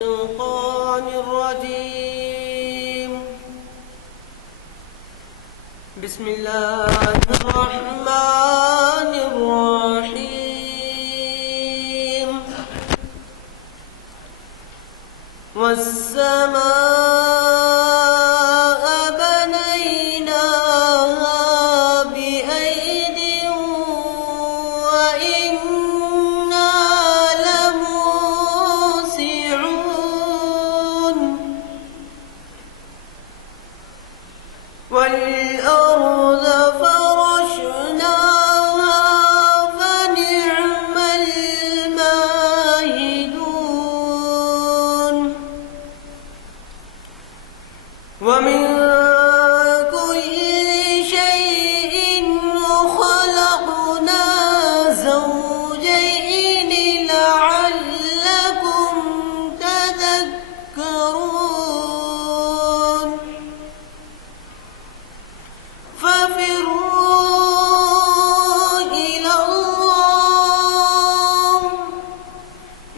الشيطان الرجيم. بسم الله الرحمن الرحيم. والسماء بنيناها بأيد وإنا لموسعون. والأرض فرشناها فنعم الماهدون. ومن كل شيء خلقنا زوجين لعلكم تذكرون. ففروا إلى الله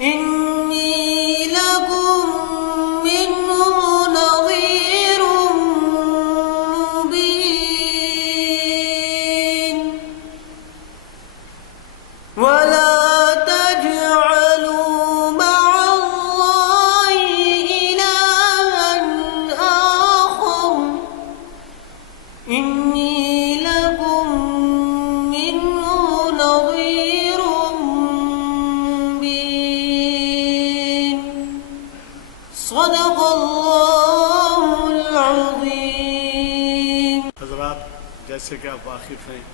إني لكم منه نظير مبين. ولا تجعلوا مع الله إلها آخر إني لكم منه نظير مبين. صدق الله العظيم. حضرات، جیسے کہ آپ واقف ہیں،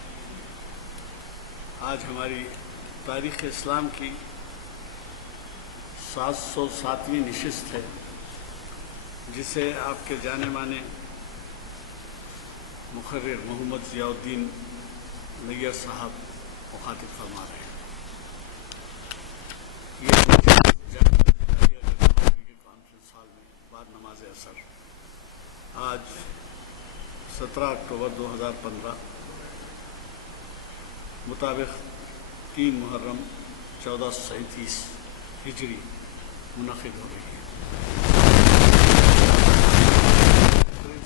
آج ہماری تاریخ اسلام کی 707ویں نشست ہے، جسے آپ کے جانے مانے مقرر محمد ضیاء الدین نیّر صاحب مخاطب فرما رہے ہیں۔ یہ کانفرنس ہال میں بعد نماز عصر آج 17 اکتوبر 2015 مطابق 3 محرم 1437 ہجری منعقد ہو رہی ہے۔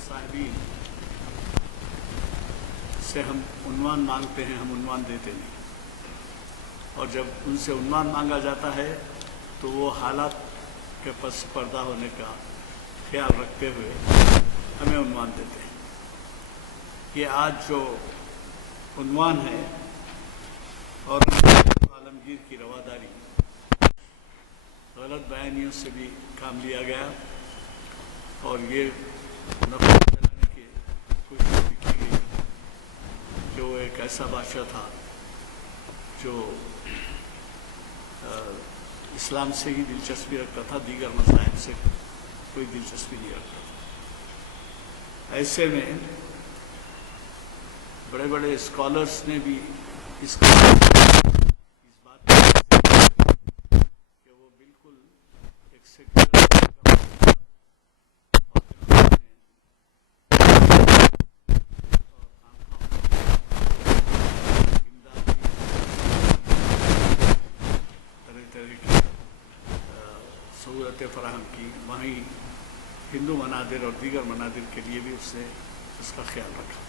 صاحبین سے ہم عنوان مانگتے ہیں، ہم عنوان دیتے نہیں، اور جب ان سے عنوان مانگا جاتا ہے تو وہ حالات کے پس پردہ ہونے کا خیال رکھتے ہوئے ہمیں عنوان دیتے ہیں۔ یہ آج جو عنوان ہے اور عالمگیر کی رواداری، غلط بیانیوں سے بھی کام لیا گیا اور یہ نفرت پھیلانے کی کوشش بھی کی گئی کہ وہ ایک ایسا بادشاہ تھا جو اسلام سے ہی دلچسپی رکھتا تھا، دیگر مذاہب سے کوئی دلچسپی نہیں رکھتا تھا۔ ایسے میں بڑے بڑے اسکالرس نے بھی اس بات کہ وہ بالکل ایک سیکولر سہولتیں فراہم کی، وہیں ہندو منادر اور دیگر منادر کے لیے بھی اس نے اس کا خیال رکھا۔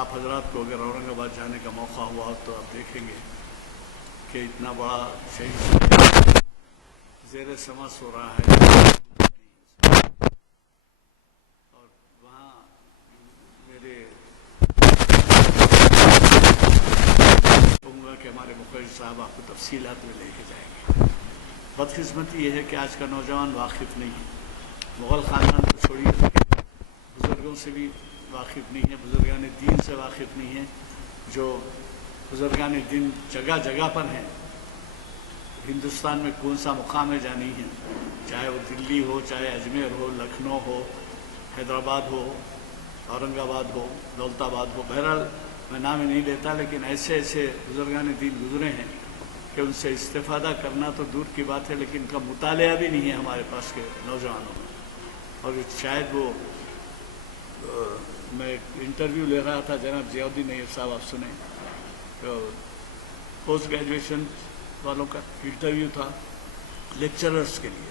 آپ حضرات کو اگر اورنگ آباد جانے کا موقع ہوا تو آپ دیکھیں گے کہ اتنا بڑا شہید زیر سماس ہو رہا ہے، اور وہاں میرے کہوں گا کہ ہمارے مقرر صاحب آپ کو تفصیلات میں لے کے جائیں گے۔ بدقسمتی یہ ہے کہ آج کا نوجوان واقف نہیں ہے، مغل خاندان کو چھوڑیے، بزرگوں سے بھی واقف نہیں ہے، بزرگان دین سے واقف نہیں ہے۔ جو بزرگان دین جگہ جگہ پر ہیں، ہندوستان میں کون سا مقام ہے جہاں نہیں ہے، چاہے وہ دلی ہو، چاہے اجمیر ہو، لکھنؤ ہو، حیدرآباد ہو، اورنگ آباد ہو، دولت آباد ہو، بہرحال میں نام نہیں لیتا، لیکن ایسے ایسے بزرگان دین گزرے ہیں کہ ان سے استفادہ کرنا تو دور کی بات ہے، لیکن ان کا مطالعہ بھی نہیں ہے ہمارے پاس کے نوجوانوں میں۔ اور شاید وہ میں ایک انٹرویو لے رہا تھا جناب ضیاء الدین نیّر صاحب، آپ سنیں، پوسٹ گریجویشن والوں کا انٹرویو تھا لیکچررز کے لیے،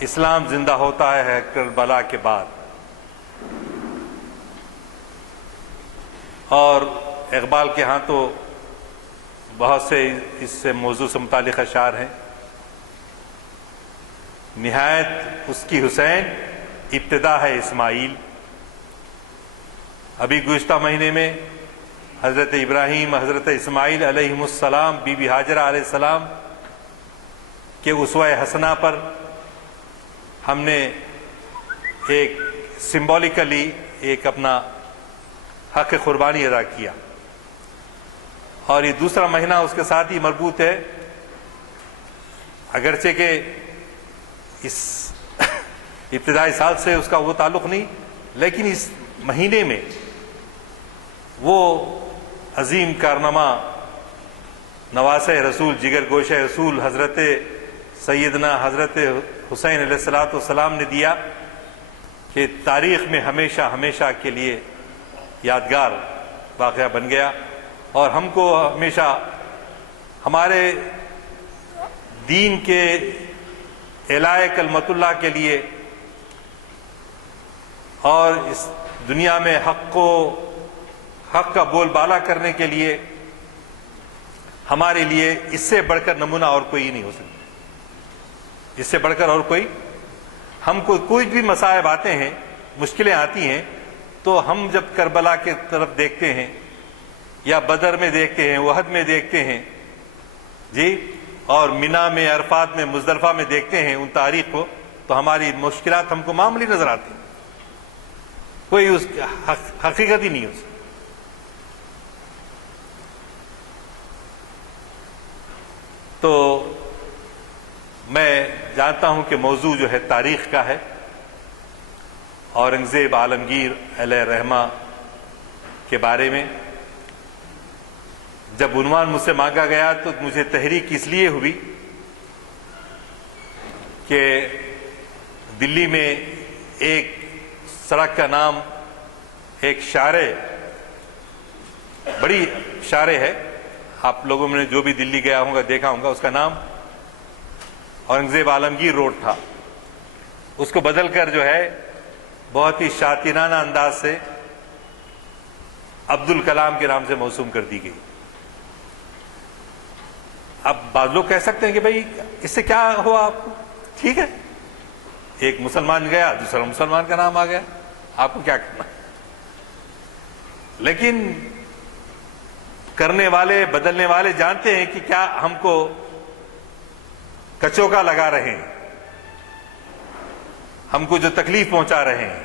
اسلام زندہ ہوتا ہے کربلا کے بعد. اور اقبال کے ہاں تو بہت سے اس سے موضوع سے متعلق اشعار ہیں. نہایت اس کی حسین ابتدا ہے اسماعیل. ابھی گزشتہ مہینے میں حضرت ابراہیم، حضرت اسماعیل علیہم السلام، بی بی ہاجرہ علیہ السلام کے اسوہ حسنہ پر ہم نے ایک سمبولیکلی ایک اپنا حق قربانی ادا کیا. اور یہ دوسرا مہینہ اس کے ساتھ ہی مربوط ہے، اگرچہ کہ اس ابتدائی سال سے اس کا وہ تعلق نہیں، لیکن اس مہینے میں وہ عظیم کارنامہ نواسہ رسول، جگر گوشہ رسول حضرت سیدنا حضرت حسین علیہ الصلوۃ والسلام نے دیا کہ تاریخ میں ہمیشہ ہمیشہ کے لیے یادگار واقعہ بن گیا. اور ہم کو ہمیشہ ہمارے دین کے اعلاء کلمت اللہ کے لیے اور اس دنیا میں حق کا بول بالا کرنے کے لیے ہمارے لیے اس سے بڑھ کر نمونہ اور کوئی نہیں ہو سکتا. اس سے بڑھ کر اور ہم کو کوئی بھی مصائب آتے ہیں، مشکلیں آتی ہیں، تو ہم جب کربلا کی طرف دیکھتے ہیں یا بدر میں دیکھتے ہیں، احد میں دیکھتے ہیں جی، اور مینا میں، عرفات میں، مزدلفہ میں دیکھتے ہیں ان تاریخ کو، تو ہماری مشکلات ہم کو معمولی نظر آتی ہیں. کوئی اس کی حقیقت ہی نہیں ہو سکتی. تو میں جانتا ہوں کہ موضوع جو ہے تاریخ کا ہے. اورنگزیب عالمگیر علیہ رحمہ کے بارے میں جب عنوان مجھ سے مانگا گیا تو مجھے تحریک اس لیے ہوئی کہ دلی میں ایک سڑک کا نام ایک شارع، بڑی شارع ہے، آپ لوگوں نے جو بھی دلی گیا ہوگا دیکھا ہوگا، اس کا نام اورنگزیب عالمگیر روڈ تھا. اس کو بدل کر جو ہے بہت ہی شاطرانہ انداز سے عبدالکلام کے نام سے موسوم کر دی گئی. اب بعض لوگ کہہ سکتے ہیں کہ بھائی اس سے کیا ہوا آپ کو؟ ٹھیک ہے، ایک مسلمان گیا، دوسرا مسلمان کا نام آ گیا، آپ کو کیا کرنا. لیکن کرنے والے، بدلنے والے جانتے ہیں کہ کیا ہم کو کچوکا لگا رہے ہیں، ہم کو جو تکلیف پہنچا رہے ہیں،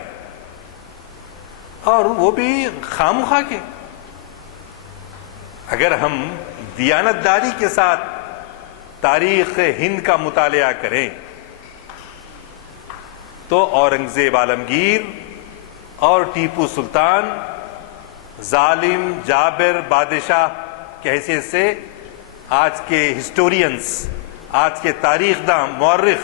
اور وہ بھی خامخواہ کے. اگر ہم دیانت داری کے ساتھ تاریخ ہند کا مطالعہ کریں تو اورنگزیب عالمگیر اور ٹیپو سلطان ظالم جابر بادشاہ کی حیثیت سے آج کے ہسٹورینز، آج کے تاریخ داں مورخ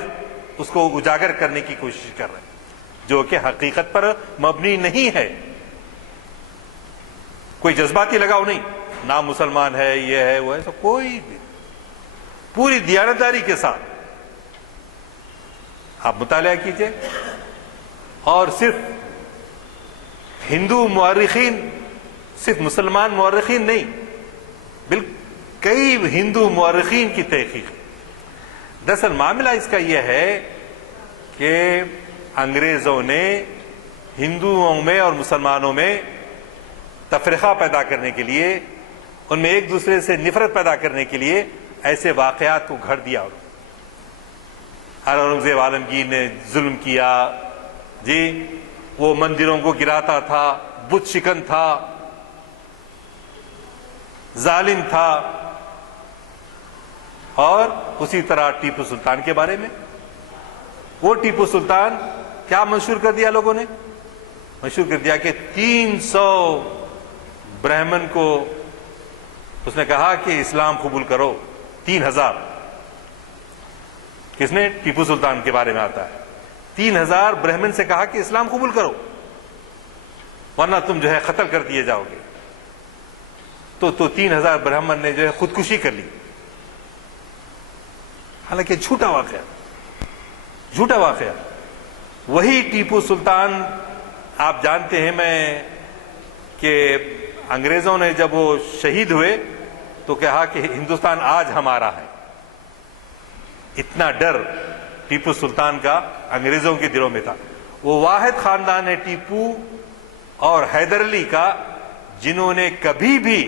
اس کو اجاگر کرنے کی کوشش کر رہے ہیں، جو کہ حقیقت پر مبنی نہیں ہے. کوئی جذباتی لگاؤ نہیں، نام مسلمان ہے، یہ ہے، وہ ہے، تو کوئی بھی پوری دیانتداری کے ساتھ آپ مطالعہ کیجئے. اور صرف ہندو مورخین، صرف مسلمان مورخین نہیں، بلکہ کئی ہندو مورخین کی تحقیق. دراصل معاملہ اس کا یہ ہے کہ انگریزوں نے ہندوؤں میں اور مسلمانوں میں تفرقہ پیدا کرنے کے لیے، ان میں ایک دوسرے سے نفرت پیدا کرنے کے لیے ایسے واقعات کو گھڑ دیا. اورنگزیب عالمگیر نے ظلم کیا جی، وہ مندروں کو گراتا تھا، بت شکن تھا، ظالم تھا. اور اسی طرح ٹیپو سلطان کے بارے میں، وہ ٹیپو سلطان کیا مشہور کر دیا لوگوں نے؟ مشہور کر دیا کہ 300 برہمن کو اس نے کہا کہ اسلام قبول کرو. 3000 کس نے؟ ٹیپو سلطان کے بارے میں آتا ہے. 3000 برہمن سے کہا کہ اسلام قبول کرو ورنہ تم جو ہے قتل کر دیے جاؤ گے. تو 3000 برہمن نے جو ہے خودکشی کر لی. حالانکہ جھوٹا واقعہ. جھوٹا واقعہ. وہی ٹیپو سلطان آپ جانتے ہیں میں کہ انگریزوں نے جب وہ شہید ہوئے تو کہا کہ ہندوستان آج ہمارا ہے. اتنا ڈر ٹیپو سلطان کا انگریزوں کے دلوں میں تھا. وہ واحد خاندان ہے ٹیپو اور حیدر علی کا جنہوں نے کبھی بھی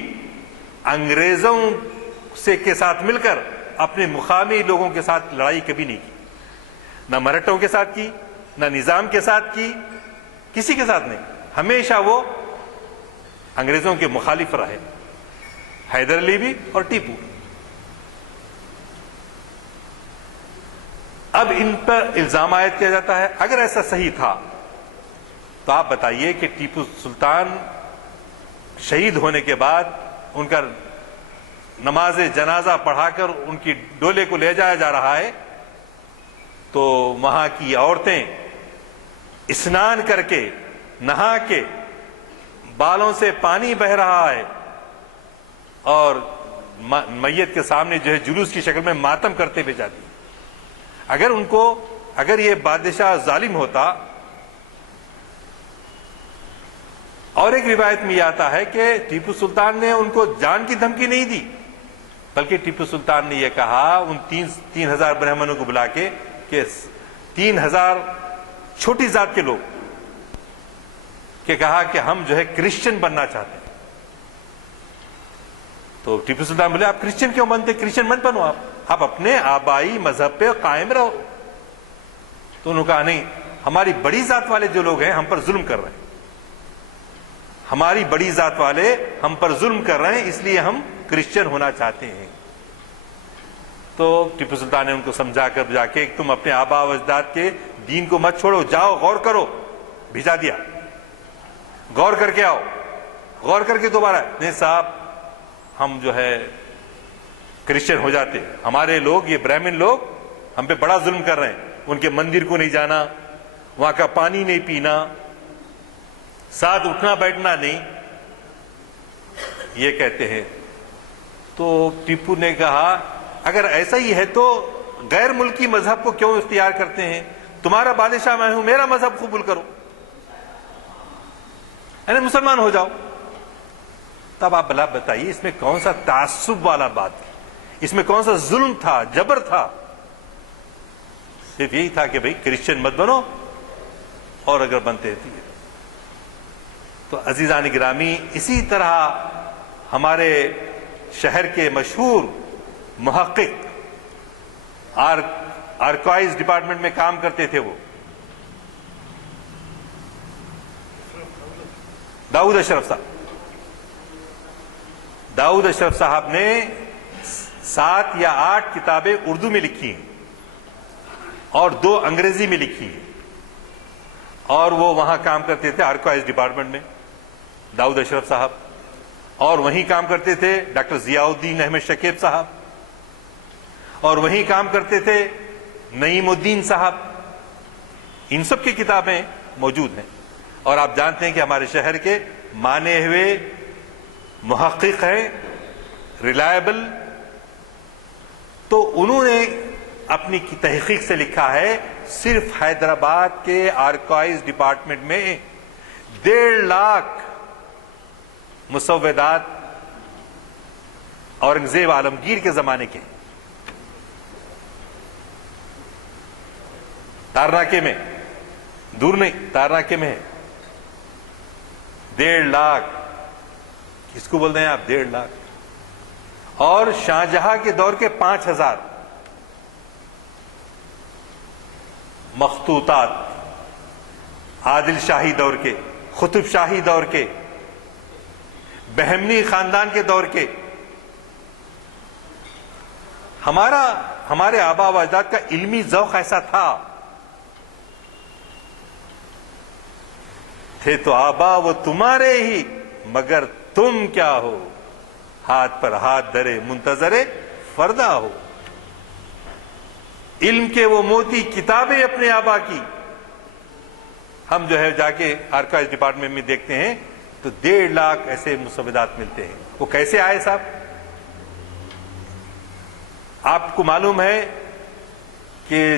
انگریزوں کے ساتھ مل کر اپنے مقامی لوگوں کے ساتھ لڑائی کبھی نہیں کی. نہ مرہٹوں کے ساتھ کی، نہ نظام کے ساتھ کی، کسی کے ساتھ نہیں. ہمیشہ وہ انگریزوں کے مخالف رہے، حیدر علی بھی اور ٹیپو. اب ان پر الزام عائد کیا جاتا ہے. اگر ایسا صحیح تھا تو آپ بتائیے کہ ٹیپو سلطان شہید ہونے کے بعد ان کا نماز جنازہ پڑھا کر ان کی ڈولے کو لے جایا جا رہا ہے تو وہاں کی عورتیں اسنان کر کے نہا کے بالوں سے پانی بہ رہا ہے اور میت کے سامنے جو ہے جلوس کی شکل میں ماتم کرتے ہوئے جاتی. اگر یہ بادشاہ ظالم ہوتا. اور ایک روایت میں یہ آتا ہے کہ ٹیپو سلطان نے ان کو جان کی دھمکی نہیں دی، بلکہ ٹیپو سلطان نے یہ کہا ان 3,000 برہمنوں کو بلا کے کہ 3,000 چھوٹی ذات کے لوگ کہ کہا کہ ہم جو ہے کرسچن بننا چاہتے ہیں. تو ٹیپو سلطان بولے آپ کرسچن کیوں بنتے؟ کرسچن مت بنو، آپ اپنے آبائی مذہب پہ قائم رہو. تو انہوں نے کہا نہیں، ہماری بڑی ذات والے جو لوگ ہیں ہم پر ظلم کر رہے ہیں، ہماری بڑی ذات والے ہم پر ظلم کر رہے ہیں، اس لیے ہم کرسچن ہونا چاہتے ہیں. تو ٹیپو سلطان نے ان کو سمجھا کر جا کے تم اپنے آبا و اجداد کے دین کو مت چھوڑو، جاؤ غور کرو. بھیجا دیا، غور کر کے آؤ. غور کر کے دوبارہ نہیں صاحب ہم جو ہے کرسچن ہو جاتے، ہمارے لوگ یہ برہمن لوگ ہم پہ بڑا ظلم کر رہے ہیں. ان کے مندر کو نہیں جانا، وہاں کا پانی نہیں پینا، ساتھ اٹھنا بیٹھنا نہیں، یہ کہتے ہیں. تو ٹیپو نے کہا اگر ایسا ہی ہے تو غیر ملکی مذہب کو کیوں اختیار کرتے ہیں؟ تمہارا بادشاہ میں ہوں، میرا مذہب قبول کرو، یعنی مسلمان ہو جاؤ. تب آپ بلا بتائیے اس میں کون سا تعصب والا بات ہے، اس میں کون سا ظلم تھا، جبر تھا؟ صرف یہی تھا کہ بھئی کرسچن مت بنو، اور اگر بنتے تھے تو عزیزان گرامی اسی طرح ہمارے شہر کے مشہور محقق آرکائوز ڈپارٹمنٹ میں کام کرتے تھے، وہ داؤد اشرف صاحب نے 7 یا 8 کتابیں اردو میں لکھی ہیں اور 2 انگریزی میں لکھی ہیں، اور وہ وہاں کام کرتے تھے آرکائوز ڈپارٹمنٹ میں داؤد اشرف صاحب. اور وہیں کام کرتے تھے ڈاکٹر ضیاء الدین احمد شکیب صاحب، اور وہیں کام کرتے تھے نعیم الدین صاحب. ان سب کی کتابیں موجود ہیں. اور آپ جانتے ہیں کہ ہمارے شہر کے مانے ہوئے محقق ہیں، ریلائبل. تو انہوں نے اپنی تحقیق سے لکھا ہے صرف حیدرآباد کے آرکائوز ڈپارٹمنٹ میں 1.5 لاکھ مسودات اورنگزیب عالمگیر کے زمانے کے ہیں. تارناکے میں، دور نہیں، تارناکے میں ہے 1.5 لاکھ. کس کو بولتے ہیں آپ 1.5 لاکھ؟ اور شاہجہاں کے دور کے 5,000 مخطوطات، عادل شاہی دور کے، قطب شاہی دور کے، بہمنی خاندان کے دور کے. ہمارے آبا و اجداد کا علمی ذوق ایسا تھے تو آبا وہ تمہارے ہی، مگر تم کیا ہو، ہاتھ پر ہاتھ دھرے منتظر فردا ہو. علم کے وہ موتی کتابیں اپنے آبا کی. ہم جو ہے جا کے آرکائوز ڈپارٹمنٹ میں دیکھتے ہیں تو 1.5 لاکھ ایسے مسودات ملتے ہیں. وہ کیسے آئے صاحب؟ آپ کو معلوم ہے کہ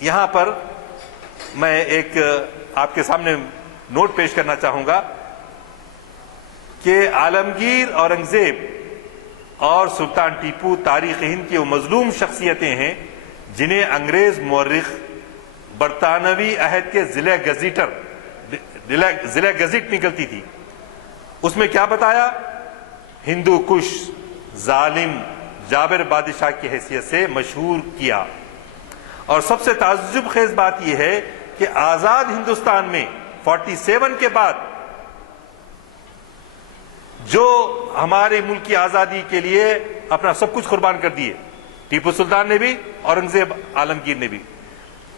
یہاں پر میں ایک آپ کے سامنے نوٹ پیش کرنا چاہوں گا کہ عالمگیر، اورنگزیب اور سلطان ٹیپو تاریخ ہند کی وہ مظلوم شخصیتیں ہیں جنہیں انگریز مورخ برطانوی عہد کے ضلع گزٹ نکلتی تھی، اس میں کیا بتایا؟ ہندو کش، ظالم، جابر بادشاہ کی حیثیت سے مشہور کیا۔ اور سب سے تعجب خیز بات یہ ہے کہ آزاد ہندوستان میں 47 کے بعد جو ہمارے ملک کی آزادی کے لیے اپنا سب کچھ قربان کر دیے، ٹیپو سلطان نے بھی، اورنگزیب عالمگیر نے بھی،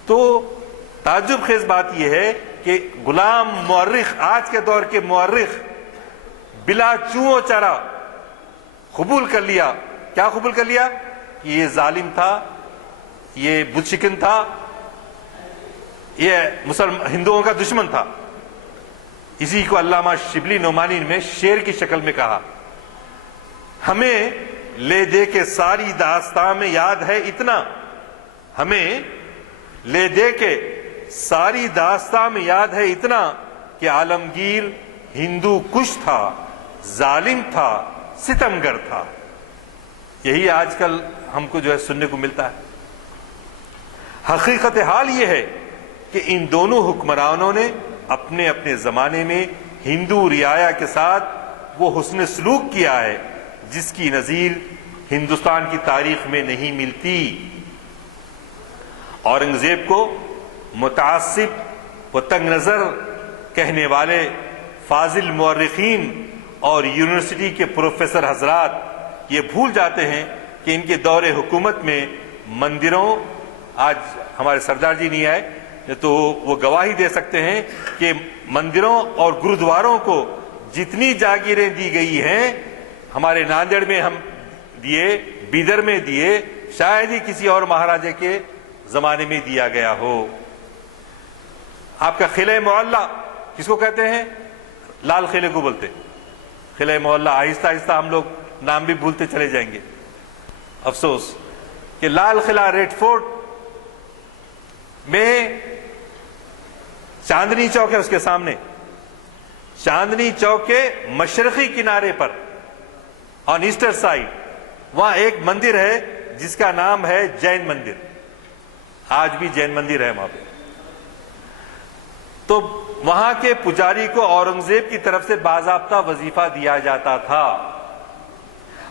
تو تعجب خیز بات یہ ہے کہ غلام مورخ، آج کے دور کے مورخ، بلا چوں و چرا قبول کر لیا۔ کیا قبول کر لیا؟ کہ یہ ظالم تھا، یہ بت شکن تھا، یہ ہندوؤں کا دشمن تھا۔ اسی کو علامہ شبلی نعمانی نے شعر کی شکل میں کہا، ہمیں لے دے کے ساری داستان میں یاد ہے اتنا، ہمیں لے دے کے ساری داستان میں یاد ہے اتنا کہ عالمگیر ہندو کش تھا، ظالم تھا، ستمگر تھا۔ یہی آج کل ہم کو جو ہے سننے کو ملتا ہے۔ حقیقت حال یہ ہے کہ ان دونوں حکمرانوں نے اپنے اپنے زمانے میں ہندو رعایا کے ساتھ وہ حسن سلوک کیا ہے جس کی نظیر ہندوستان کی تاریخ میں نہیں ملتی۔ اورنگزیب کو متعصب و تنگ نظر کہنے والے فاضل مورخین اور یونیورسٹی کے پروفیسر حضرات یہ بھول جاتے ہیں کہ ان کے دور حکومت میں مندروں، آج ہمارے سردار جی نہیں آئے تو وہ گواہی دے سکتے ہیں کہ مندروں اور گرودواروں کو جتنی جاگیریں دی گئی ہیں، ہمارے ناندیڑ میں ہم دیے، بیدر میں دیے، شاید ہی کسی اور مہاراجے کے زمانے میں دیا گیا ہو۔ آپ کا قلعہ معلیٰ کس کو کہتے ہیں؟ لال قلعے کو بولتے۔ قلعہ معلیٰ آہستہ آہستہ ہم لوگ نام بھی بھولتے چلے جائیں گے۔ افسوس کہ لال قلعہ ریڈ فورٹ میں چاندنی چوک ہے، اس کے سامنے چاندنی چوک کے مشرقی کنارے پر آن ایسٹر سائڈ وہاں ایک مندر ہے جس کا نام ہے جین مندر۔ آج بھی جین مندر ہے وہاں پہ۔ تو وہاں کے پجاری کو اورنگزیب کی طرف سے باضابطہ وظیفہ دیا جاتا تھا،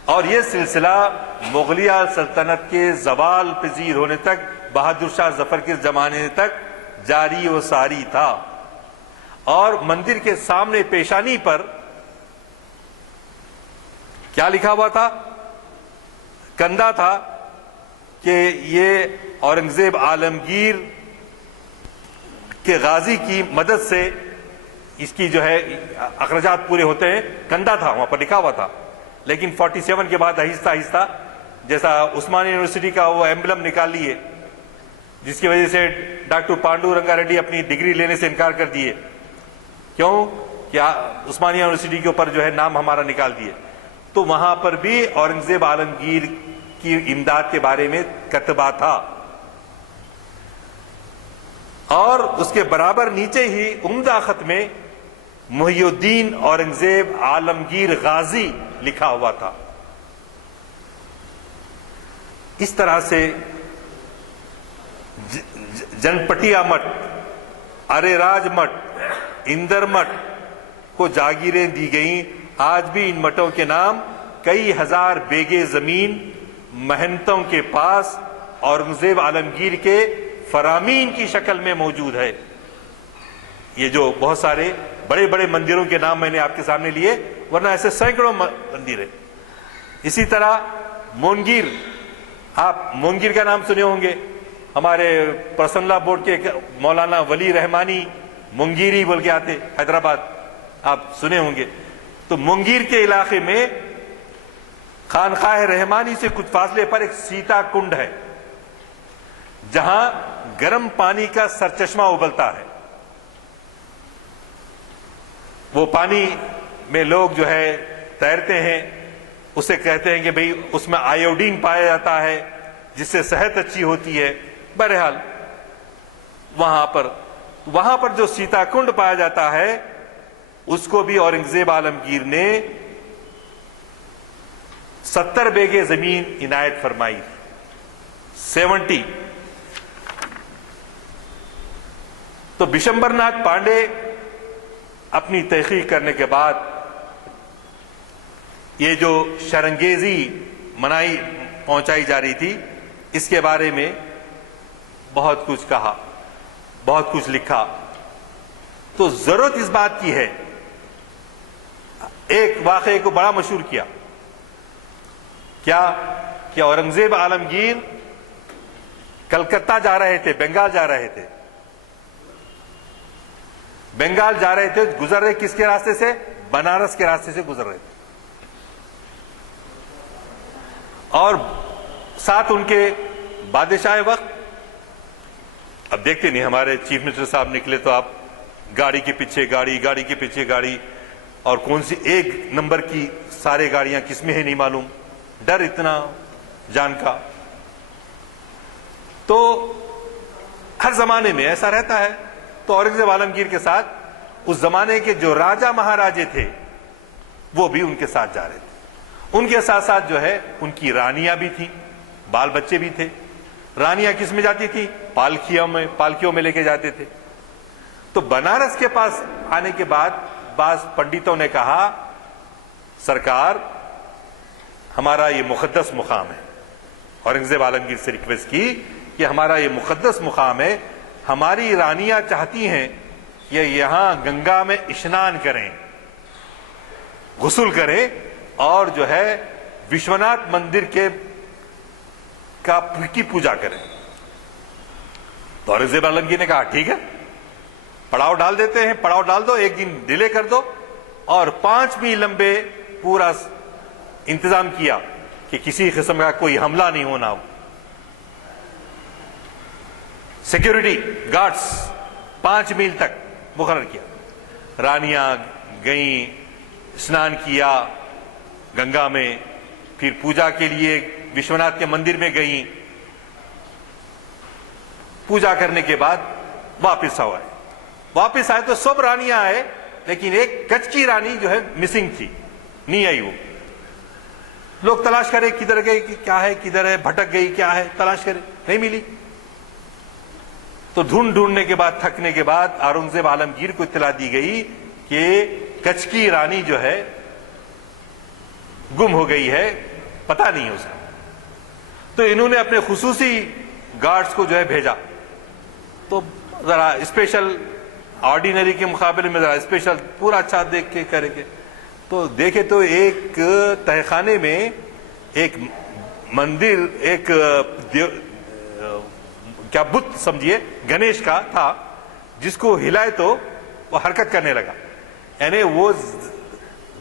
اور یہ سلسلہ مغلیہ سلطنت کے زوال پذیر ہونے تک، بہادر شاہ ظفر کے زمانے تک جاری و ساری تھا۔ اور مندر کے سامنے پیشانی پر کیا لکھا ہوا تھا؟ کندہ تھا کہ یہ اورنگزیب عالمگیر کے غازی کی مدد سے اس کی جو ہے اخراجات پورے ہوتے ہیں، کندہ تھا وہاں پر لکھا ہوا تھا۔ لیکن 47 کے بعد آہستہ آہستہ جیسا عثمانیہ یونیورسٹی کا وہ ایمبلم نکال لیے، جس کی وجہ سے ڈاکٹر پانڈو رنگا ریڈی اپنی ڈگری لینے سے انکار کر دیے۔ کیوں؟ کیا عثمانیہ یونیورسٹی کے اوپر جو ہے نام ہمارا نکال دیے۔ تو وہاں پر بھی اورنگزیب عالمگیر کی امداد کے بارے میں کتبہ تھا، اور اس کے برابر نیچے ہی عمدہ خط میں محی الدین اورنگزیب عالمگیر غازی لکھا ہوا تھا۔ اس طرح سے جنپٹیا مٹھ، ارے راج مٹھ، اندر مٹھ کو جاگیریں دی گئیں۔ آج بھی ان مٹھوں کے نام کئی ہزار بیگے زمین مہنتوں کے پاس اورنگزیب عالمگیر کے فرامین کی شکل میں موجود ہے۔ یہ جو بہت سارے بڑے بڑے مندروں کے نام میں نے آپ کے سامنے لیے، ورنہ ایسے سینکڑوں مندر ہیں۔ اسی طرح مونگیر، آپ مونگیر کا نام سنے ہوں گے، ہمارے پرسنل لا بورڈ کے مولانا ولی رحمانی مونگیری بول کے آتے، حیدرآباد، آپ سنے ہوں گے۔ تو مونگیر کے علاقے میں خانقاہ رحمانی سے کچھ فاصلے پر ایک سیتا کنڈ ہے جہاں گرم پانی کا سرچشمہ ابلتا ہے۔ وہ پانی میں لوگ جو ہے تیرتے ہیں، اسے کہتے ہیں کہ بھئی اس میں آیوڈین پایا جاتا ہے جس سے صحت اچھی ہوتی ہے۔ بہرحال وہاں پر جو سیتا کنڈ پایا جاتا ہے اس کو بھی اورنگزیب عالمگیر نے 70 بیگھے زمین عنایت فرمائی. 70. تو بشمبر ناتھ پانڈے اپنی تحقیق کرنے کے بعد یہ جو شرنگیزی پہنچائی جا رہی تھی اس کے بارے میں بہت کچھ کہا، بہت کچھ لکھا. تو ضرورت اس بات کی ہے، ایک واقعے کو بڑا مشہور کیا کہ اورنگزیب عالمگیر کلکتہ جا رہے تھے، بنگال جا رہے تھے. بنگال جا رہے تھے، گزر رہے کس کے راستے سے؟ بنارس کے راستے سے گزر رہے تھے. اور ساتھ ان کے بادشاہ وقت، اب دیکھتے نہیں ہمارے چیف منسٹر صاحب نکلے تو آپ گاڑی کے پیچھے گاڑی، گاڑی کے پیچھے گاڑی، اور کون سی ایک نمبر کی سارے گاڑیاں کس میں ہے نہیں معلوم، ڈر اتنا جان کا. تو ہر زمانے میں ایسا رہتا ہے. تو اورنگزیب عالمگیر کے ساتھ اس زمانے کے جو راجا مہاراجے تھے وہ بھی ان کے ساتھ جا رہے تھے. ان کے ساتھ ساتھ جو ہے ان کی رانیاں بھی تھیں، بال بچے بھی تھے. رانیاں کس میں جاتی تھی؟ پالکیوں میں لے کے جاتے تھے. تو بنارس کے پاس آنے کے بعد بعض پنڈتوں نے کہا سرکار ہمارا یہ مقدس مقام ہے. اورنگزیب عالمگیر سے ریکویسٹ کی کہ ہمارا یہ مقدس مقام ہے، ہماری رانیاں چاہتی ہیں کہ یہاں گنگا میں اشنان کریں، غسل کریں، اور جو ہے وشوناتھ مندر کی پوجا کریں. تو اورنگزیب عالمگیر نے کہا ٹھیک ہے، پڑاؤ ڈال دیتے ہیں، پڑاؤ ڈال دو، ایک دن ڈیلے کر دو. اور 5 میل لمبے پورا انتظام کیا کہ کسی قسم کا کوئی حملہ نہیں ہونا. سیکیورٹی گارڈز 5 میل تک مقرر کیا. رانیاں گئیں، اسنان کیا گنگا میں، پھر پوجا کے لیے وشوناتھ کے مندر میں گئیں. پوجا کرنے کے بعد واپس آئے تو سب رانیاں آئے، لیکن ایک کچھ کی رانی جو ہے مسنگ تھی، نہیں آئی. وہ لوگ تلاش کرے کدھر گئی، کیا ہے، کدھر ہے، بھٹک گئی، کیا ہے، تلاش کرے، نہیں ملی. تو ڈھونڈنے کے بعد، تھکنے کے بعد اورنگزیب عالمگیر کو اطلاع دی گئی کہ کچھ کی رانی جو ہے گم ہو گئی ہے، پتہ نہیں اس کا. تو انہوں نے اپنے خصوصی گارڈز کو جو ہے بھیجا. تو ذرا اسپیشل، آرڈینری کے مقابلے میں ذرا اسپیشل پورا اچھا دیکھ کے کریں گے. تو دیکھے تو ایک تہہ خانے میں ایک مندر، ایک کیا بت سمجھیے گنیش کا تھا، جس کو ہلائے تو وہ حرکت کرنے لگا. یعنی وہ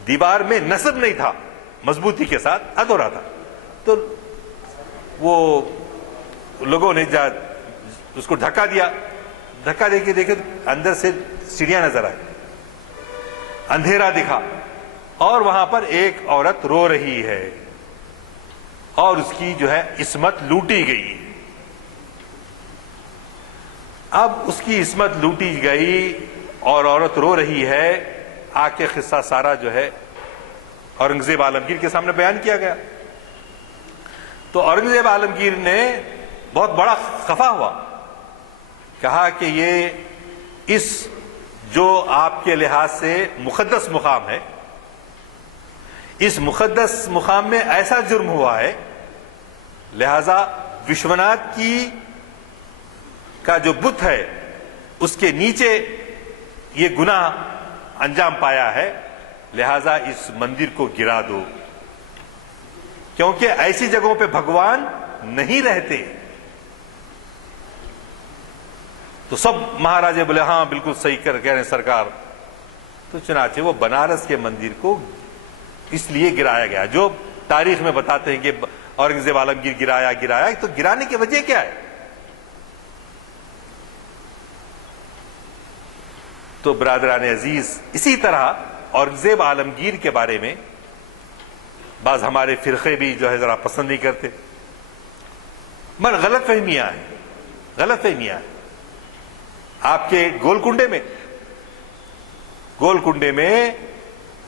دیوار میں نصب نہیں تھا، مضبوطی کے ساتھ ادھورا تھا. تو وہ لوگوں نے اس کو دھکا دیا. دھکا دے کے دیکھے تو اندر سے سیڑھیاں نظر آئی، اندھیرا دکھا، اور وہاں پر ایک عورت رو رہی ہے اور اس کی جو ہے عصمت لوٹی گئی. اب اس کی عصمت لوٹی گئی اور عورت رو رہی ہے. آ کے قصہ سارا جو ہے اورنگزیب عالمگیر کے سامنے بیان کیا گیا. تو اورنگزیب عالمگیر نے بہت بڑا خفا ہوا، کہا کہ یہ اس جو آپ کے لحاظ سے مقدس مقام ہے، اس مقدس مقام میں ایسا جرم ہوا ہے، لہذا وشوناتھ کا جو بت ہے اس کے نیچے یہ گناہ انجام پایا ہے، لہذا اس مندر کو گرا دو، کیونکہ ایسی جگہوں پہ بھگوان نہیں رہتے. تو سب مہاراجے بولے ہاں بالکل صحیح کہہ رہے ہیں سرکار. تو چنانچہ وہ بنارس کے مندر کو اس لیے گرایا گیا، جو تاریخ میں بتاتے ہیں کہ اورنگزیب عالمگیر گرایا. تو گرانے کی وجہ کیا ہے؟ تو برادران عزیز، اسی طرح اورنگزیب عالمگیر کے بارے میں بعض ہمارے فرقے بھی جو ہے ذرا پسند نہیں کرتے، مگر غلط فہمیاں ہیں. آپ کے گولکنڈے میں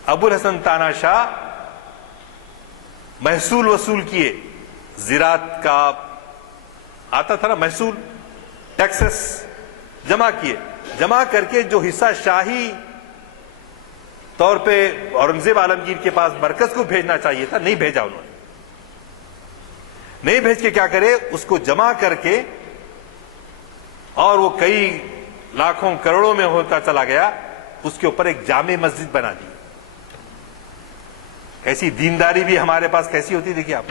ابو الحسن تانا شاہ محصول وصول کیے، زراعت کا آتا تھا نا محصول، ٹیکسس جمع کیے، جمع کر کے جو حصہ شاہی طور پہ اورنگزیب عالمگیر کے پاس مرکز کو بھیجنا چاہیے تھا، نہیں بھیجا انہوں نے، نہیں بھیج کے کیا کرے، اس کو جمع کر کے، اور وہ کئی لاکھوں کروڑوں میں ہوتا چلا گیا، اس کے اوپر ایک جامع مسجد بنا دی۔ ایسی دینداری بھی ہمارے پاس کیسی ہوتی دیکھیے آپ،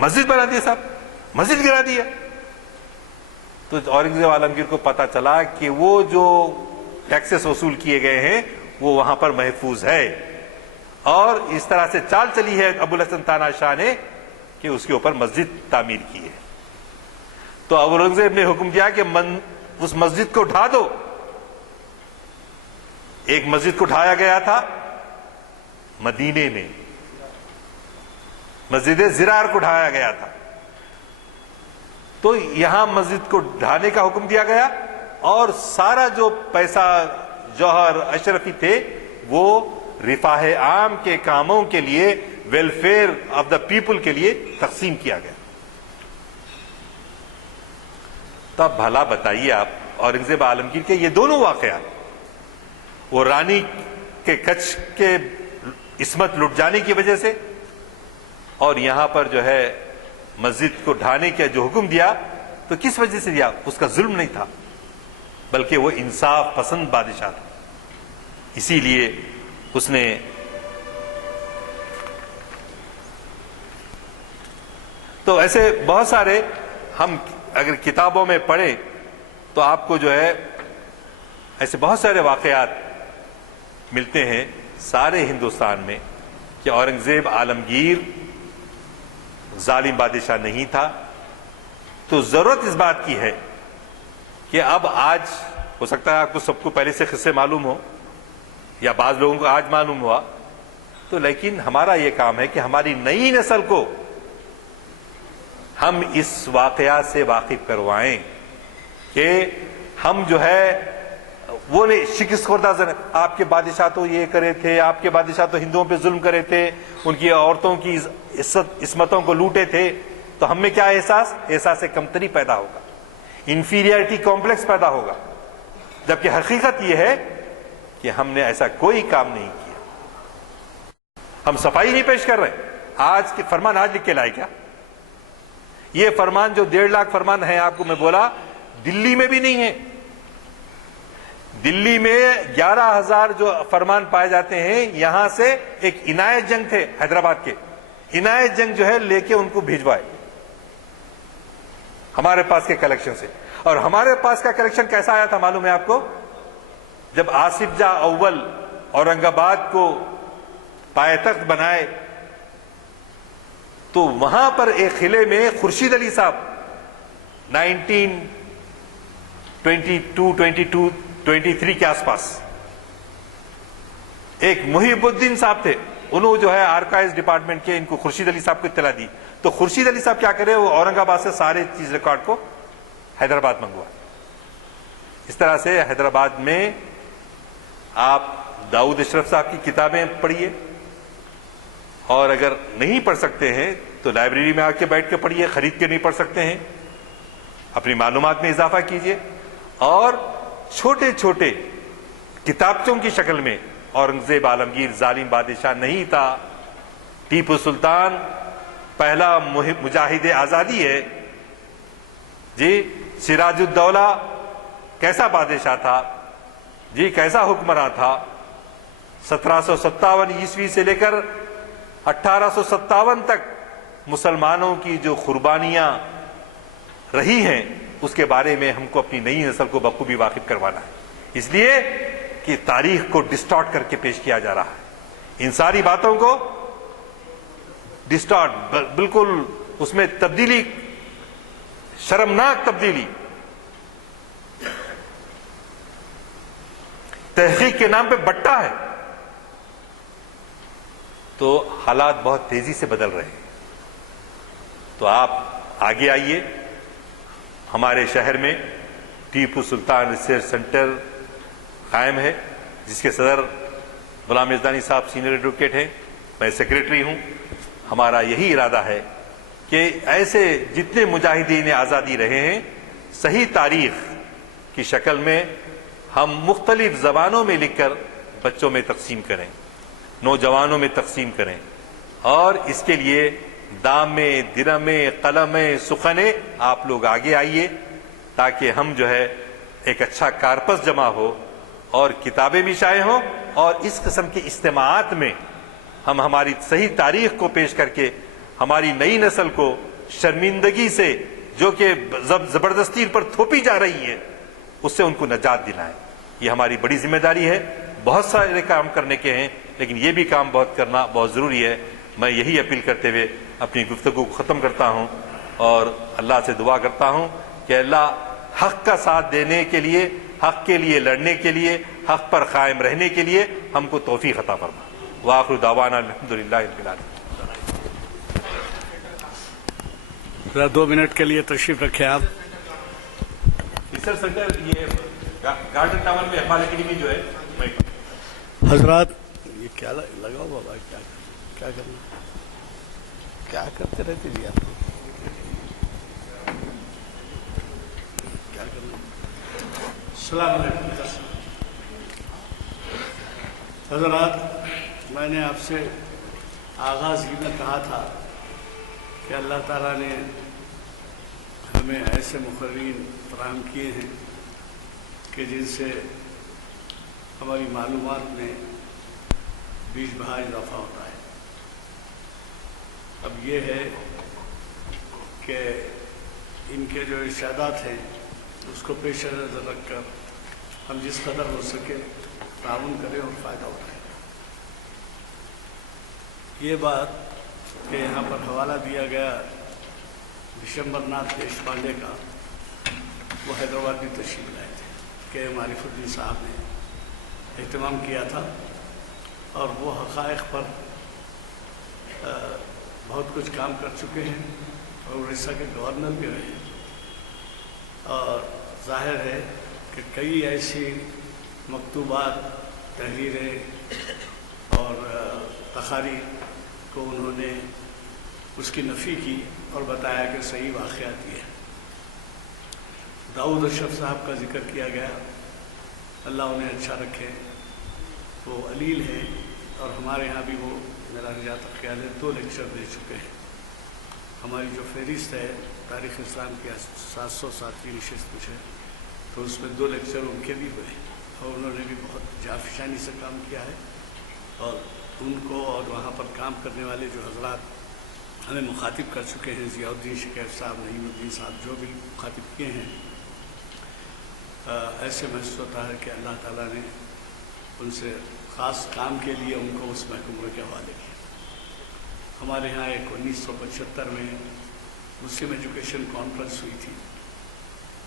مسجد بنا دی صاحب، مسجد گرا دیا۔ تو اورنگزیب عالمگیر کو پتا چلا کہ وہ جو ٹیکسز وصول کیے گئے ہیں وہ وہاں پر محفوظ ہے، اور اس طرح سے چال چلی ہے ابو الحسن تانا شاہ نے کہ اس کے اوپر مسجد تعمیر کی ہے۔ تو اورنگزیب نے حکم دیا کہ اس مسجد کو اٹھا دو۔ ایک مسجد کو اٹھایا گیا تھا مدینے میں، مسجد زرار کو اٹھایا گیا تھا، تو یہاں مسجد کو ڈھانے کا حکم دیا گیا، اور سارا جو پیسہ جوہر اشرفی تھے وہ رفاہ عام کے کاموں کے لیے، ویلفیئر آف دا پیپل کے لیے تقسیم کیا گیا۔ تو اب بھلا بتائیے آپ، اورنگزیب عالمگیر کے یہ دونوں واقعات، وہ رانی کے کچھ کے عصمت لٹ جانے کی وجہ سے، اور یہاں پر جو ہے مسجد کو ڈھانے کا جو حکم دیا، تو کس وجہ سے دیا؟ اس کا ظلم نہیں تھا، بلکہ وہ انصاف پسند بادشاہ تھا، اسی لیے اس نے تو ایسے بہت سارے، ہم اگر کتابوں میں پڑھیں تو آپ کو جو ہے ایسے بہت سارے واقعات ملتے ہیں سارے ہندوستان میں کہ اورنگزیب عالمگیر ظالم بادشاہ نہیں تھا۔ تو ضرورت اس بات کی ہے کہ اب آج ہو سکتا ہے آپ کو سب کو پہلے سے قصے معلوم ہو، یا بعض لوگوں کو آج معلوم ہوا، تو لیکن ہمارا یہ کام ہے کہ ہماری نئی نسل کو ہم اس واقعات سے واقف کروائیں کہ ہم جو ہے وہ نہیں شکست خوردہ، آپ کے بادشاہ تو یہ کرے تھے، آپ کے بادشاہ تو ہندوؤں پہ ظلم کرے تھے، ان کی عورتوں کی عصمتوں کو لوٹے تھے، تو ہم میں کیا احساس کمتری پیدا ہوگا، انفیریئرٹی کمپلیکس پیدا ہوگا، جبکہ حقیقت یہ ہے کہ ہم نے ایسا کوئی کام نہیں کیا، ہم صفائی نہیں پیش کر رہے۔ آج کے فرمان آج لکھ کے لائے کیا؟ یہ فرمان جو 1.5 لاکھ فرمان ہے، آپ کو میں بولا دلی میں بھی نہیں ہے، دلی میں 11,000 جو فرمان پائے جاتے ہیں، یہاں سے ایک عنایت جنگ تھے حیدرآباد کے، عنایت جنگ جو ہے لے کے ان کو بھیجوائے ہمارے پاس کے کلیکشن سے۔ اور ہمارے پاس کا کلیکشن کیسا آیا تھا معلوم ہے آپ کو؟ جب آصف جاہ اول اورنگ آباد کو پائے-تخت بنائے تو وہاں پر ایک قلعے میں خورشید علی صاحب 1922-23 کے آس پاس، ایک محب الدین صاحب تھے، انہوں جو ہے آرکائیوز ڈپارٹمنٹ کے، ان کو خورشید علی صاحب کو اطلاع دی، تو خورشید علی صاحب کیا کرے، وہ اورنگ آباد سے سارے چیز ریکارڈ کو حیدرآباد منگوا۔ اس طرح سے حیدرآباد میں آپ داؤد اشرف صاحب کی کتابیں پڑھیے، اور اگر نہیں پڑھ سکتے ہیں تو لائبریری میں آ کے بیٹھ کے پڑھیے، خرید کے نہیں پڑھ سکتے ہیں، اپنی معلومات میں اضافہ کیجیے، اور چھوٹے چھوٹے کتابچوں کی شکل میں اورنگزیب عالمگیر ظالم بادشاہ نہیں تھا، ٹیپو سلطان پہلا مجاہد آزادی ہے جی، سراج الدولہ کیسا بادشاہ تھا جی، کیسا حکمراں تھا، 1757 عیسوی سے لے کر 1857 تک مسلمانوں کی جو قربانیاں رہی ہیں اس کے بارے میں ہم کو اپنی نئی نسل کو بخوبی واقف کروانا ہے، اس لیے کہ تاریخ کو ڈسٹارٹ کر کے پیش کیا جا رہا ہے، ان ساری باتوں کو ڈسٹارٹ، بالکل اس میں تبدیلی، شرمناک تبدیلی، تحقیق کے نام پہ بٹا ہے۔ تو حالات بہت تیزی سے بدل رہے ہیں، تو آپ آگے آئیے، ہمارے شہر میں ٹیپو سلطان ریسرچ سینٹر قائم ہے، جس کے صدر غلام یزدانی صاحب سینئر ایڈوکیٹ ہیں، میں سیکریٹری ہوں۔ ہمارا یہی ارادہ ہے کہ ایسے جتنے مجاہدین آزادی رہے ہیں صحیح تاریخ کی شکل میں ہم مختلف زبانوں میں لکھ کر بچوں میں تقسیم کریں، نوجوانوں میں تقسیم کریں، اور اس کے لیے دامے، درمے، قلمیں، سخنیں آپ لوگ آگے آئیے تاکہ ہم جو ہے ایک اچھا کارپس جمع ہو اور کتابیں بھی شائع ہوں، اور اس قسم کے اجتماعات میں ہم ہماری صحیح تاریخ کو پیش کر کے ہماری نئی نسل کو شرمندگی سے جو کہ زبردستی پر تھوپی جا رہی ہے اس سے ان کو نجات دلائیں۔ یہ ہماری بڑی ذمہ داری ہے۔ بہت سارے کام کرنے کے ہیں لیکن یہ بھی کام کرنا بہت ضروری ہے۔ میں یہی اپیل کرتے ہوئے اپنی گفتگو کو ختم کرتا ہوں اور اللہ سے دعا کرتا ہوں کہ اللہ حق کا ساتھ دینے کے لیے، حق کے لیے لڑنے کے لیے، حق پر قائم رہنے کے لیے ہم کو توفیق عطا فرمائے۔ وآخر دعوانا الحمدللہ رب العالمین۔ ذرا 2 منٹ کے لیے تشریف رکھیں آپ۔ ریسرچ سینٹر یہ گارڈن ٹاور میں اقبال اکیڈمی جو ہے، حضرات یہ کیا لگا ہوا بھائی، کیا کرنا، کیا کرتے رہتے جی آپ لوگ، کیا کرنا۔ السلام علیکم حضرات، میں نے آپ سے آغاز ہی میں کہا تھا کہ اللہ تعالیٰ نے ہمیں ایسے مقررین فراہم کیے ہیں کہ جن سے ہماری معلومات میں بیش بہا اضافہ ہوتا ہے۔ اب یہ ہے کہ ان کے جو ارشادات ہیں اس کو پیش نظر رکھ کر ہم جس قدر ہو سکے تعاون کریں اور فائدہ اٹھائیں۔ یہ بات کہ یہاں پر حوالہ دیا گیا وشمبر ناتھ دیشپالڈے کا، وہ حیدرآباد بھی تشریف لائے تھے کہ معرف الدین صاحب نے اہتمام کیا تھا، اور وہ حقائق پر بہت کچھ کام کر چکے ہیں اور اڑیسہ کے گورنر بھی رہے ہیں، اور ظاہر ہے کہ کئی ایسی مکتوبات، تحریریں اور تقاریر کو انہوں نے اس کی نفی کی اور بتایا کہ صحیح واقعات یہ ہے۔ داؤد اشرف صاحب کا ذکر کیا گیا، اللہ انہیں اچھا رکھے، وہ علیل ہیں اور ہمارے ہاں بھی وہ میرا جہاں خیال ہے 2 لیکچر دے چکے ہیں۔ ہماری جو فہرست ہے تاریخ اسلام کی 707ویں نشست کچھ ہے، تو اس میں 2 لیکچر ان کے بھی ہوئے اور انہوں نے بھی بہت جافشانی سے کام کیا ہے، اور ان کو اور وہاں پر کام کرنے والے جو حضرات ہمیں مخاطب کر چکے ہیں، ضیاء الدین شکیف صاحب، نعیم الدین صاحب، جو بھی مخاطب کیے ہیں، ایسے محسوس ہوتا ہے کہ اللہ تعالیٰ نے ان سے خاص کام کے لیے ان کو اس محکمے کے حوالے کیا۔ ہمارے ہاں ایک 1975 میں مسلم ایجوکیشن کانفرنس ہوئی تھی،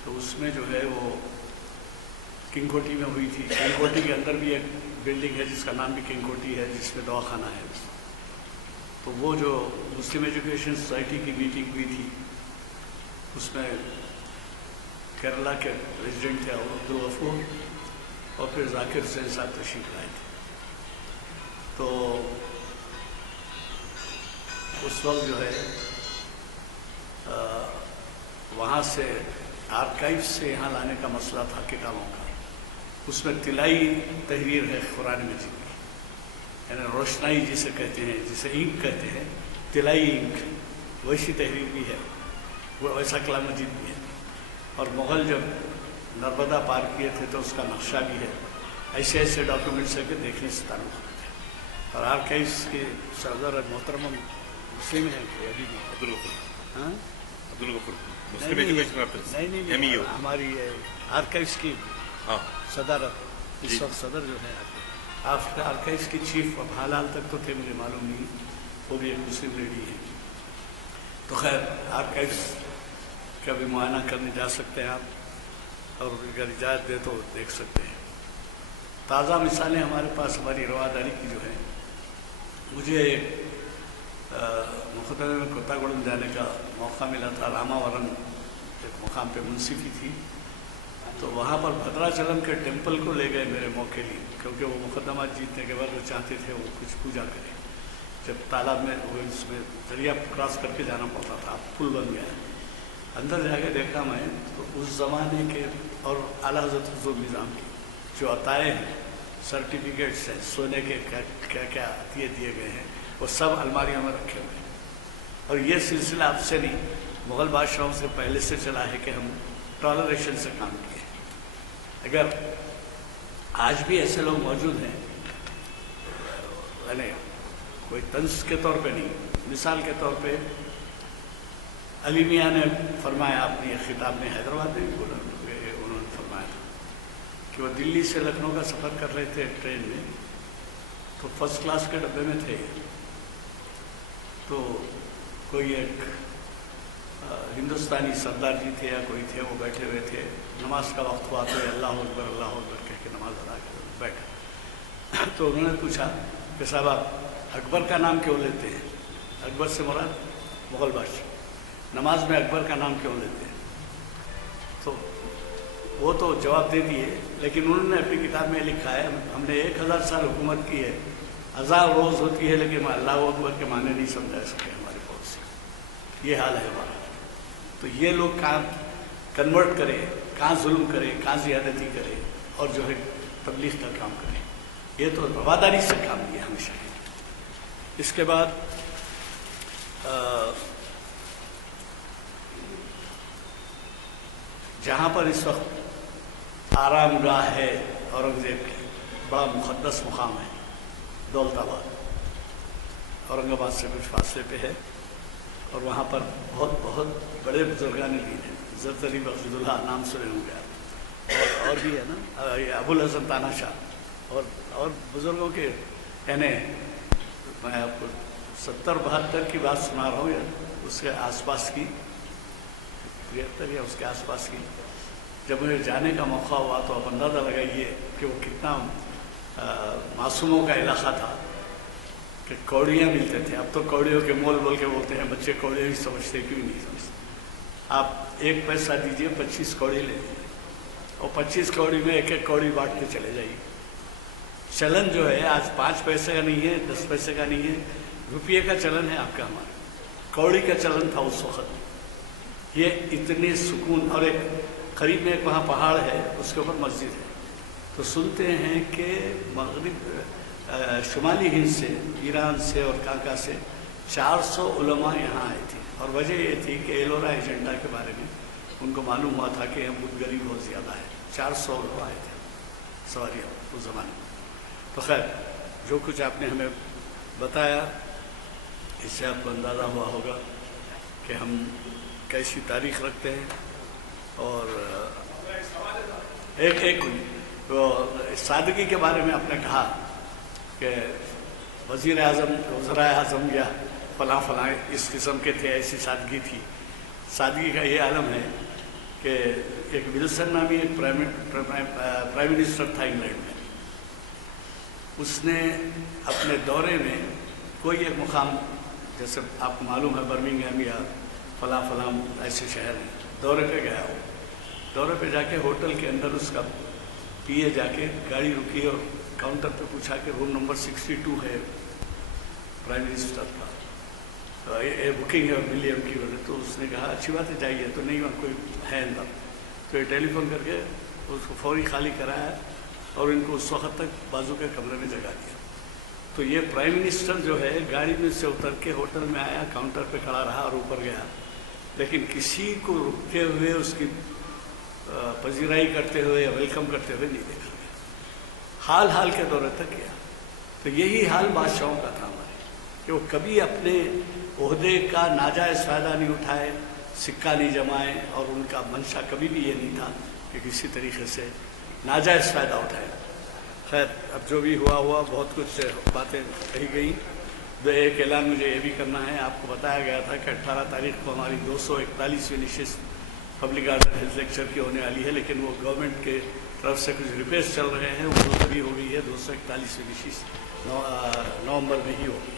تو اس میں جو ہے وہ کنگ کوٹی میں ہوئی تھی۔ کنگ کوٹی کے اندر بھی ایک بلڈنگ ہے جس کا نام بھی کنگ کوٹی ہے، جس میں دواخانہ ہے۔ تو وہ جو مسلم ایجوکیشن سوسائٹی کی میٹنگ ہوئی تھی، اس میں کیرلا کے پریزیڈنٹ تھے عبدالغفور، اور پھر ذاکر حسین صاحب تشریف لائے تھے۔ تو اس وقت جو ہے وہاں سے آرکائیو سے یہاں لانے کا مسئلہ تھا کتابوں کا۔ اس میں طلائی تحریر ہے قرآن مجید کی، یعنی روشنائی جسے کہتے ہیں، جسے انک کہتے ہیں، طلائی انک، ویسی تحریر بھی ہے، وہ ویسا کلام مجید بھی ہے۔ اور مغل جب نرمدا پار کیے تھے تو اس کا نقشہ بھی ہے۔ ایسے ایسے ڈاکیومنٹس ہے کہ دیکھنے سے تعلق رکھتے ہیں۔ اور آرکائیوس کے صدر محترم مسلم ہیں کہ ابھی بھی عبدالغفور نہیں، ہماری آرکائیوس کی صدر اس وقت صدر جو ہے آرکائیوس کی چیف، اب حال تک تو تھے مجھے معلوم نہیں، وہ بھی ایک مسلم لیڈی ہے۔ تو خیر آرکائیوس کا بھی معائنہ کرنے جا سکتے ہیں آپ، اور اگر اجازت دے تو دیکھ سکتے ہیں۔ تازہ مثالیں ہمارے پاس ہماری رواداری کی جو ہے، مجھے مقدمے میں کوتاگوڑم جانے کا موقع ملا تھا۔ راماورم ایک مقام پہ منصفی تھی، تو وہاں پر بھدراچلم کے ٹیمپل کو لے گئے میرے موقع لیے، کیونکہ وہ مقدمات جیتنے کے بعد وہ چاہتے تھے وہ کچھ پوجا کرے. جب تالاب میں وہ اس میں دریا کراس کر کے جانا پڑتا تھا، پل بن گیا. اندر جا کے دیکھا میں تو اس زمانے کے اور اعلیٰ حضرت حضور نظام کی جو عطائے ہیں، سرٹیفکیٹس ہیں، سونے کے کیا کیا عطیے دیے گئے ہیں، وہ سب الماریوں میں رکھے ہوئے ہیں. اور یہ سلسلہ اب سے نہیں، مغل بادشاہوں سے پہلے سے چلا ہے کہ ہم ٹالریشن سے کام کیے. اگر آج بھی ایسے لوگ موجود ہیں، یعنی کوئی طنز کے طور پہ نہیں، مثال کے طور پہ علی میاں نے فرمایا اپنی ایک خطاب میں، حیدرآباد میں بھی انہوں نے فرمایا تھا کہ وہ دلی سے لکھنؤ کا سفر کر رہے تھے ٹرین میں، تو فرسٹ کلاس کے ڈبے میں تھے، تو کوئی ایک ہندوستانی سردار جی تھے یا کوئی تھے، وہ بیٹھے ہوئے تھے، نماز کا وقت ہوا تو اللہ اکبر کہہ کے نماز ادا کر بیٹھا. تو انہوں نے پوچھا کہ صاحب آپ اکبر کا نام کیوں لیتے ہیں؟ اکبر سے مراد مغل بادشاہ. نماز میں اکبر کا نام کیوں لیتے ہیں؟ تو وہ تو جواب دے دیے، لیکن انہوں نے اپنی کتاب میں لکھا ہے ہم نے 1000 سال حکومت کی ہے، 1000 روز ہوتی ہے، لیکن اللہ اکبر کے معنی نہیں سمجھا سکے ہمارے بہت سے. یہ حال ہے ہمارا. تو یہ لوگ کہاں کنورٹ کرے، کہاں ظلم کرے، کہاں زیادتی کرے، اور جو ہے تبلیغ کا کام کرے. یہ تو رواداری سے کام کیا ہمیشہ. اس کے بعد جہاں پر اس وقت آرام گاہ ہے اورنگزیب کی، بڑا مقدس مقام ہے دولت آباد، اورنگ آباد سے کچھ فاصلے پہ ہے، اور وہاں پر بہت بڑے بزرگان دین ہیں. زرتری بخش اللہ نام سنے ہوں گے، اور بھی ہے نا ابوالحسن تانا شاہ، اور بزرگوں کے، یعنی میں آپ کو 70-72 کی بات سنا رہا ہوں، یا اس کے آس پاس کی، 73 یا اس کے آس پاس کی. جب مجھے جانے کا موقع ہوا تو آپ اندازہ لگائیے کہ وہ کتنا معصوموں کا علاقہ تھا، کہ کوڑیاں ملتے تھے. اب تو کوڑیوں کے مول بول کے بولتے ہیں، بچے کوڑیاں ہی سمجھتے، کیوں نہیں سمجھتے. آپ 1 پیسہ دیجئے 25 کوڑی لے لیجیے، اور 25 کوڑی میں 1 کوڑی بانٹ کے چلے جائیے. چلن جو ہے آج 5 پیسے کا نہیں ہے، 10 پیسے کا نہیں ہے، روپیے کا چلن ہے آپ کا. ہمارا کوڑی کا چلن تھا اس وقت. یہ اتنے سکون، اور ایک قریب میں ایک وہاں پہاڑ ہے، اس کے اوپر مسجد ہے. تو سنتے ہیں کہ مغرب شمالی ہند سے، ایران سے اور کانکا سے 400 علماء یہاں آئے تھے. اور وجہ یہ تھی کہ ایلورا ایجنڈا کے بارے میں ان کو معلوم ہوا تھا کہ بدھ گری بہت زیادہ ہے. 400 علماء آئے تھے سواریاں اس زمانے میں. تو خیر، جو کچھ آپ نے ہمیں بتایا، اس سے آپ کو اندازہ ہوا ہوگا کہ ہم کیسی تاریخ رکھتے ہیں. اور ایک سادگی کے بارے میں آپ نے کہا کہ وزرائے اعظم یا فلاں اس قسم کے تھے، ایسی سادگی تھی. سادگی کا یہ عالم ہے کہ ایک ولسن نامی ایک پرائم منسٹر تھا انگلینڈ میں. اس نے اپنے دورے میں کوئی ایک مقام، جیسے آپ کو معلوم ہے برمنگھم یا فلاں ایسے شہر ہیں، دورے پہ گیا. وہ دورے پہ جا کے ہوٹل کے اندر اس کا پی اے جا کے گاڑی رکی اور کاؤنٹر پہ پوچھا کہ روم نمبر 62 ہے پرائم منسٹر کا، یہ بکنگ ہے ولیم کی وجہ. تو اس نے کہا اچھی بات ہے جائیے. تو نہیں وہاں کوئی ہے اندر. تو یہ ٹیلی فون کر کے اس کو فوری خالی کرایا اور ان کو اس وقت تک بازو کے کمرے میں جگا دیا. تو یہ پرائم منسٹر جو ہے گاڑی میں سے اتر کے ہوٹل میں آیا، کاؤنٹر پہ کھڑا رہا اور اوپر گیا، لیکن کسی کو رکتے ہوئے اس کی پذیرائی کرتے ہوئے یا ویلکم کرتے ہوئے نہیں دیکھا گیا. حال کے دورے تک گیا. تو یہی حال بادشاہوں کا تھا ہمارے، کہ وہ کبھی اپنے عہدے کا ناجائز فائدہ نہیں اٹھائے، سکہ نہیں جمائے، اور ان کا منشا کبھی بھی یہ نہیں تھا کہ کسی طریقے سے ناجائز فائدہ اٹھائے. خیر، اب جو بھی ہوا بہت کچھ باتیں کہی گئی. ایک اعلان مجھے یہ بھی کرنا ہے. آپ کو بتایا گیا تھا کہ 18 تاریخ کو ہماری 241ویں نشست پبلک گارڈن ہیلتھ لیکچر کی ہونے والی ہے، لیکن وہ گورنمنٹ کے طرف سے کچھ ریپیئرس چل رہے ہیں، وہ بھی ہو گئی ہے. 241ویں نشست نومبر میں ہی ہوگی.